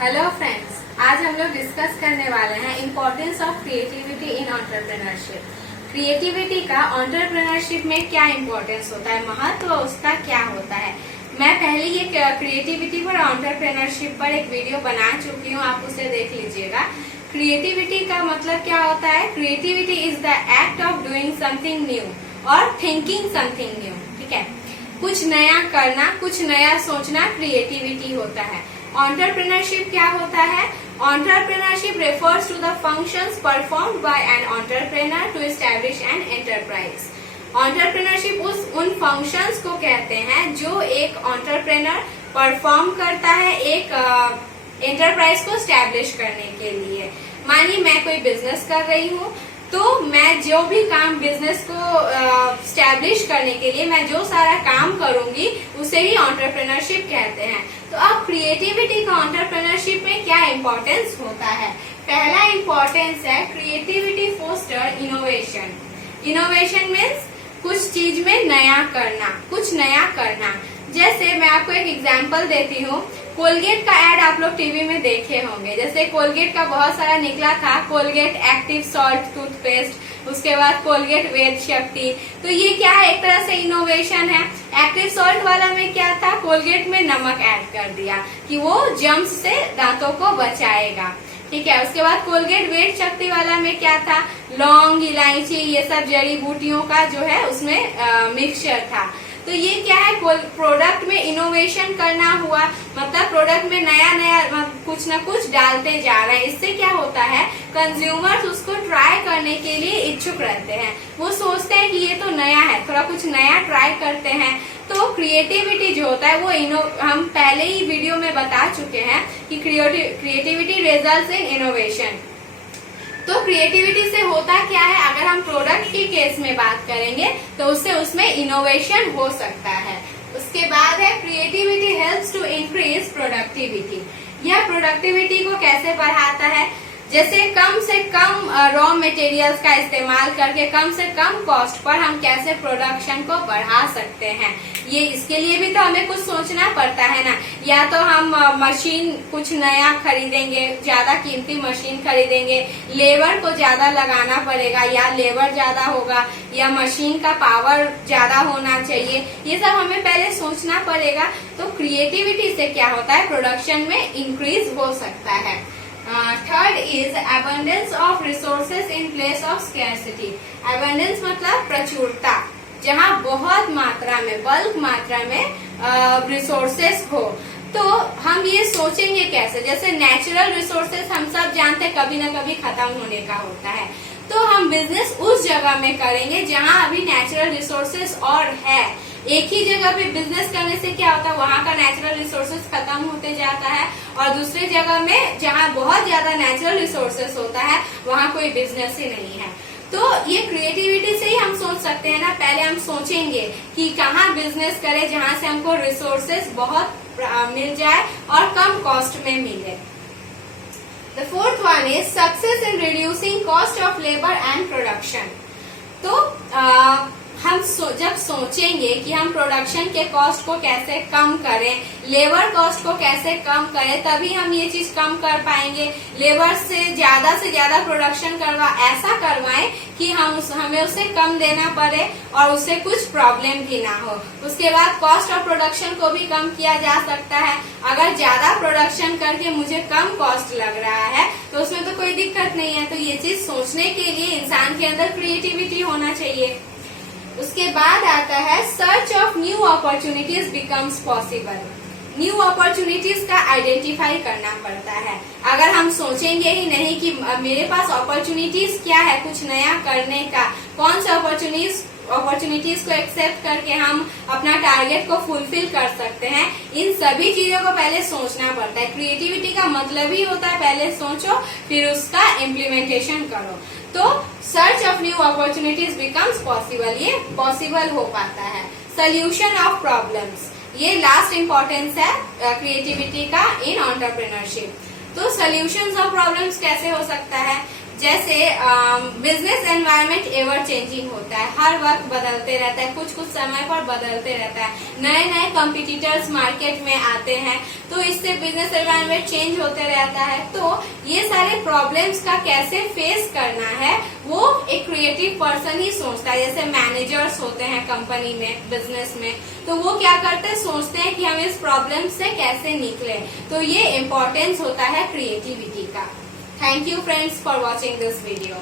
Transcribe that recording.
Hello friends, आज हम लोग डिस्कस करने वाले हैं importance of creativity in entrepreneurship. Creativity का एंटरप्रेन्योरशिप में क्या इम्पोर्टेंस होता है, महत्व उसका क्या होता है। मैं पहले ये क्रिएटिविटी पर एंटरप्रेन्योरशिप पर एक वीडियो बना चुकी हूँ, आप उसे देख लीजिएगा। क्रिएटिविटी का मतलब क्या होता है? Creativity is the act of doing something new और थिंकिंग समथिंग न्यू। ठीक है, कुछ नया करना, कुछ नया सोचना क्रिएटिविटी होता है। एंटरप्रेन्योरशिप क्या होता है? Entrepreneurship refers to the functions performed by an entrepreneur to establish an enterprise. Entrepreneurship उन फंक्शंस को कहते हैं जो एक एंटरप्रेन्योर परफॉर्म करता है एक एंटरप्राइज को स्टैब्लिश करने के लिए। मानिए मैं कोई बिजनेस कर रही हूँ, तो मैं जो भी काम बिजनेस को स्टैब्लिश करने के लिए मैं जो सारा काम करूंगी उसे ही एंटरप्रेन्योरशिप कहते हैं। तो अब क्रिएटिविटी का एंटरप्रेन्योरशिप में क्या इम्पोर्टेंस होता है? पहला इम्पोर्टेंस है creativity foster innovation. Innovation means कुछ चीज में नया करना, कुछ नया करना। जैसे मैं आपको एक एग्जांपल देती हूँ, कोलगेट का एड आप लोग टीवी में देखे होंगे। जैसे कोलगेट का बहुत सारा निकला था, कोलगेट एक्टिव सॉल्ट टूथपेस्ट, उसके बाद कोलगेट वेद शक्ति। तो ये क्या है? एक तरह से इनोवेशन है। एक्टिव सॉल्ट वाला में क्या था? कोलगेट में नमक ऐड कर दिया कि वो जर्म्स से दांतों को बचाएगा। ठीक है, उसके बाद कोलगेट वेद शक्ति वाला में क्या था? लौंग, इलायची, ये सब जड़ी बूटियों का जो है उसमें मिक्सचर था। तो ये क्या है? प्रोडक्ट में इनोवेशन करना हुआ, मतलब प्रोडक्ट में नया नया कुछ न कुछ डालते जा रहे हैं। इससे क्या होता है? कंज्यूमर्स उसको ट्राई करने के लिए इच्छुक रहते हैं। वो सोचते हैं कि ये तो नया है, थोड़ा कुछ नया ट्राई करते हैं। तो क्रिएटिविटी जो होता है वो हम पहले ही वीडियो में बता चुके हैं कि क्रिएटिविटी रिजल्ट्स इन इनोवेशन। तो क्रिएटिविटी से होता क्या है? अगर हम प्रोडक्ट के केस में बात करेंगे तो उससे उसमें इनोवेशन हो सकता है। उसके बाद है creativity helps to increase productivity. यह प्रोडक्टिविटी को कैसे बढ़ाता है? जैसे कम से कम रॉ मटेरियल्स का इस्तेमाल करके कम से कम कॉस्ट पर हम कैसे प्रोडक्शन को बढ़ा सकते हैं। ये इसके लिए भी तो हमें कुछ सोचना पड़ता है ना। या तो हम मशीन कुछ नया खरीदेंगे, ज्यादा कीमती मशीन खरीदेंगे, लेबर को ज्यादा लगाना पड़ेगा, या लेबर ज्यादा होगा, या मशीन का पावर ज्यादा होना चाहिए। ये सब हमें पहले सोचना पड़ेगा। तो क्रिएटिविटी से क्या होता है? प्रोडक्शन में इंक्रीज हो सकता है। Third is abundance of resources in place of scarcity। abundance मतलब प्रचुरता, जहाँ बहुत मात्रा में, बल्क मात्रा में रिसोर्सेस हो। तो हम ये सोचेंगे कैसे? जैसे नेचुरल रिसोर्सेस हम सब जानते हैं कभी न कभी खत्म होने का होता है। तो हम बिजनेस उस जगह में करेंगे जहाँ अभी नेचुरल रिसोर्सेस और है। एक ही जगह पे बिजनेस करने से क्या होता है? वहाँ का नेचुरल रिसोर्सेस खत्म होते जाता है, और दूसरे जगह में जहाँ बहुत ज्यादा नेचुरल रिसोर्सेस होता है वहाँ कोई बिजनेस ही नहीं है। तो ये क्रिएटिविटी से ही हम सोच सकते हैं ना। पहले हम सोचेंगे कि कहाँ बिजनेस करें जहाँ से हमको रिसोर्सेस बहुत मिल जाए और कम कॉस्ट में मिले। The fourth one is success in reducing cost of labor and production। तो हम जब सोचेंगे कि हम प्रोडक्शन के कॉस्ट को कैसे कम करें, लेबर कॉस्ट को कैसे कम करें, तभी हम ये चीज कम कर पाएंगे। लेबर से ज्यादा प्रोडक्शन ऐसा करवाएं कि हमें उसे कम देना पड़े और उससे कुछ प्रॉब्लम भी ना हो। उसके बाद कॉस्ट ऑफ प्रोडक्शन को भी कम किया जा सकता है। अगर ज्यादा प्रोडक्शन करके मुझे कम कॉस्ट लग रहा है तो उसमें तो कोई दिक्कत नहीं है। तो ये चीज सोचने के लिए इंसान के अंदर क्रिएटिविटी होना चाहिए। उसके बाद आता है search of new opportunities becomes possible. New opportunities का आइडेंटिफाई करना पड़ता है। अगर हम सोचेंगे ही नहीं कि मेरे पास अपॉर्चुनिटीज क्या है कुछ नया करने का, कौन से अपॉर्चुनिटीज को एक्सेप्ट करके हम अपना टारगेट को फुलफिल कर सकते हैं, इन सभी चीजों को पहले सोचना पड़ता है। क्रिएटिविटी का मतलब ही होता है पहले सोचो फिर उसका इम्प्लीमेंटेशन करो। तो search of new opportunities becomes possible, ये पॉसिबल हो पाता है। सोल्यूशन ऑफ प्रॉब्लम्स, ये लास्ट इम्पोर्टेंस है क्रिएटिविटी का इन एंटरप्रेन्योरशिप। तो सॉल्यूशंस ऑफ प्रॉब्लम्स कैसे हो सकता है, जैसे बिजनेस एनवायरनमेंट एवर चेंजिंग होता है, हर वक्त बदलते रहता है, कुछ कुछ समय पर बदलते रहता है, नए नए कॉम्पिटिटर्स मार्केट में आते हैं, तो इससे बिजनेस एनवायरनमेंट चेंज होते रहता है। तो ये सारे प्रॉब्लम्स का कैसे फेस करना है वो एक क्रिएटिव पर्सन ही सोचता है। जैसे मैनेजर्स होते हैं कंपनी में, बिजनेस में, तो वो क्या करते हैं, सोचते हैं कि हम इस प्रॉब्लम से कैसे निकले। तो ये इम्पोर्टेंस होता है क्रिएटिविटी का। Thank you friends for watching this video.